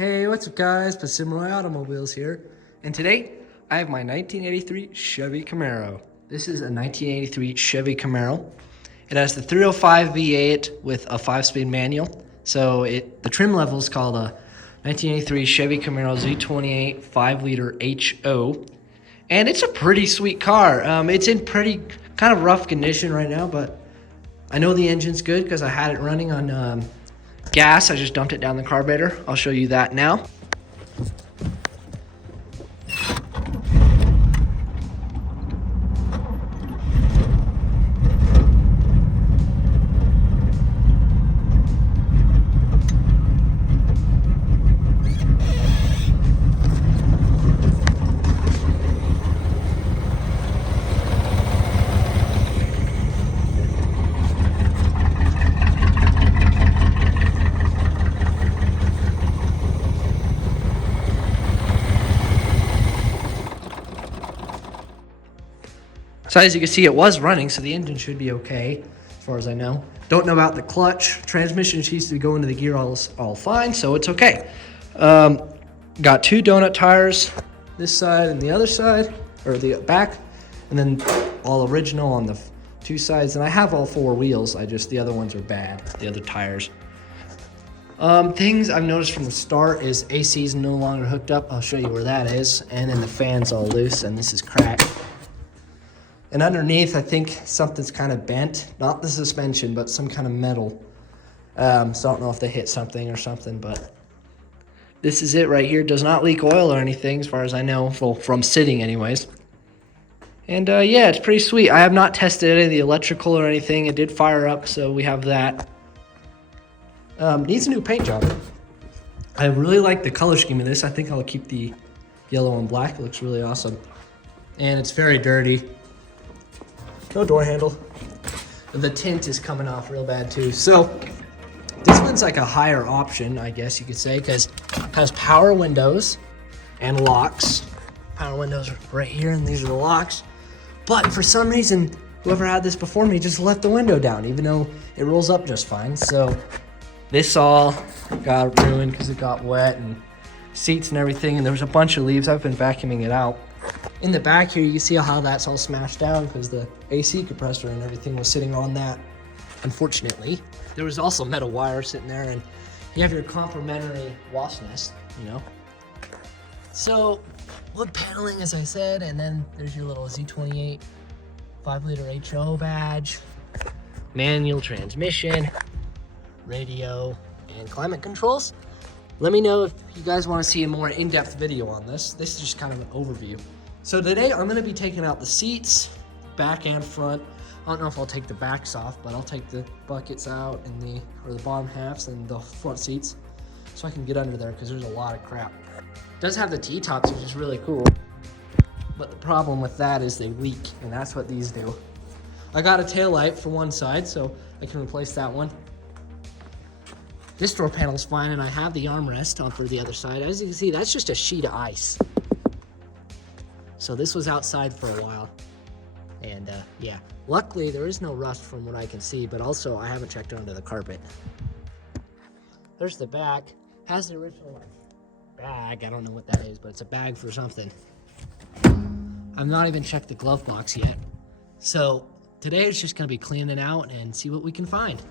Hey, what's up guys? Pacific Automobiles here. And today, I have my 1983 Chevy Camaro. This is a 1983 Chevy Camaro. It has the 305 V8 with a 5-speed manual. So the trim level is called a 1983 Chevy Camaro Z28 5-liter HO. And it's a pretty sweet car. It's in pretty kind of rough condition right now, but I know the engine's good because I had it running on gas. I just dumped it down the carburetor. I'll show you that now. So as you can see, it was running, so the engine should be okay, as far as I know. Don't know about the clutch. Transmission seems to go into the gear all fine, so it's okay. Got two donut tires, this side and the other side, or the back, and then all original on the two sides. And I have all four wheels, the other ones are bad, the other tires. Things I've noticed from the start is AC is no longer hooked up. I'll show you where that is. And then the fan's all loose, and this is cracked. And underneath, I think something's kind of bent. Not the suspension, but some kind of metal. So I don't know if they hit something or something, but this is it right here. Does not leak oil or anything, as far as I know, from sitting anyways. And yeah, it's pretty sweet. I have not tested any of the electrical or anything. It did fire up, so we have that. Needs a new paint job. I really like the color scheme of this. I think I'll keep the yellow and black. It looks really awesome. And it's very dirty. No door handle. The tint is coming off real bad too. So this one's like a higher option, I guess you could say, because it has power windows and locks. Power windows are right here, and these are the locks. But for some reason, whoever had this before me just left the window down, even though it rolls up just fine. So this all got ruined because it got wet, and seats and everything, and there was a bunch of leaves. I've been vacuuming it out. In the back here, you can see how that's all smashed down because the AC compressor and everything was sitting on that, unfortunately. There was also metal wire sitting there, and you have your complimentary wasp nest, you know. So, wood paneling, as I said, and then there's your little Z28 5-liter HO badge, manual transmission, radio, and climate controls. Let me know if you guys want to see a more in-depth video on this. This is just kind of an overview. So today I'm going to be taking out the seats, back and front. I don't know if I'll take the backs off, but I'll take the buckets out and the bottom halves and the front seats so I can get under there because there's a lot of crap. It does have the T-tops, which is really cool. But the problem with that is they leak, and that's what these do. I got a tail light for one side, so I can replace that one. This door panel is fine, and I have the armrest on for the other side. As you can see, that's just a sheet of ice. So this was outside for a while. And yeah, luckily there is no rust from what I can see, but also I haven't checked under the carpet. There's the back. Has the original bag. I don't know what that is, but it's a bag for something. I've not even checked the glove box yet. So today it's just gonna be cleaning out and see what we can find.